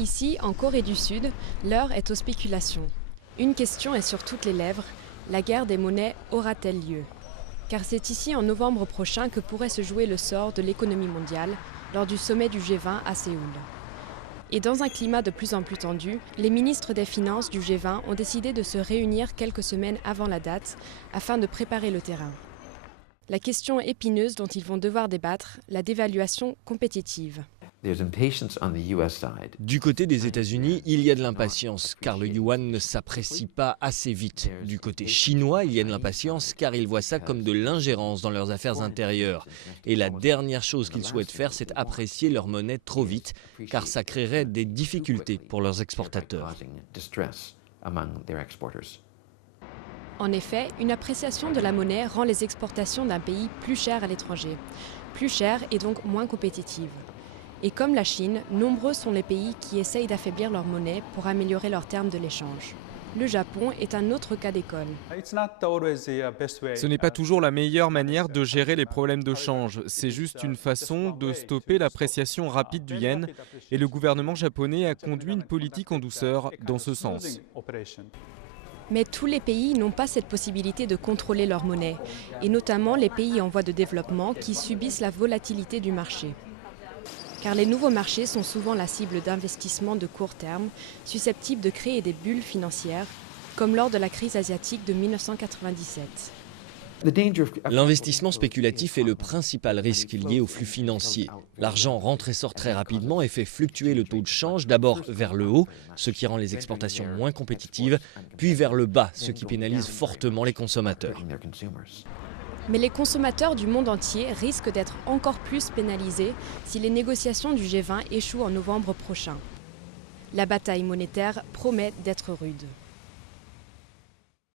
Ici, en Corée du Sud, l'heure est aux spéculations. Une question est sur toutes les lèvres, la guerre des monnaies aura-t-elle lieu? Car c'est ici en novembre prochain que pourrait se jouer le sort de l'économie mondiale lors du sommet du G20 à Séoul. Et dans un climat de plus en plus tendu, les ministres des Finances du G20 ont décidé de se réunir quelques semaines avant la date afin de préparer le terrain. La question épineuse dont ils vont devoir débattre, la dévaluation compétitive. Du côté des États-Unis, il y a de l'impatience, car le yuan ne s'apprécie pas assez vite. Du côté chinois, il y a de l'impatience, car ils voient ça comme de l'ingérence dans leurs affaires intérieures. Et la dernière chose qu'ils souhaitent faire, c'est apprécier leur monnaie trop vite, car ça créerait des difficultés pour leurs exportateurs. En effet, une appréciation de la monnaie rend les exportations d'un pays plus chères à l'étranger. Plus chères et donc moins compétitives. Et comme la Chine, nombreux sont les pays qui essayent d'affaiblir leur monnaie pour améliorer leurs termes de l'échange. Le Japon est un autre cas d'école. Ce n'est pas toujours la meilleure manière de gérer les problèmes de change. C'est juste une façon de stopper l'appréciation rapide du yen. Et le gouvernement japonais a conduit une politique en douceur dans ce sens. Mais tous les pays n'ont pas cette possibilité de contrôler leur monnaie, et notamment les pays en voie de développement qui subissent la volatilité du marché. Car les nouveaux marchés sont souvent la cible d'investissements de court terme, susceptibles de créer des bulles financières, comme lors de la crise asiatique de 1997. L'investissement spéculatif est le principal risque lié au flux financier. L'argent rentre et sort très rapidement et fait fluctuer le taux de change, d'abord vers le haut, ce qui rend les exportations moins compétitives, puis vers le bas, ce qui pénalise fortement les consommateurs. Mais les consommateurs du monde entier risquent d'être encore plus pénalisés si les négociations du G20 échouent en novembre prochain. La bataille monétaire promet d'être rude.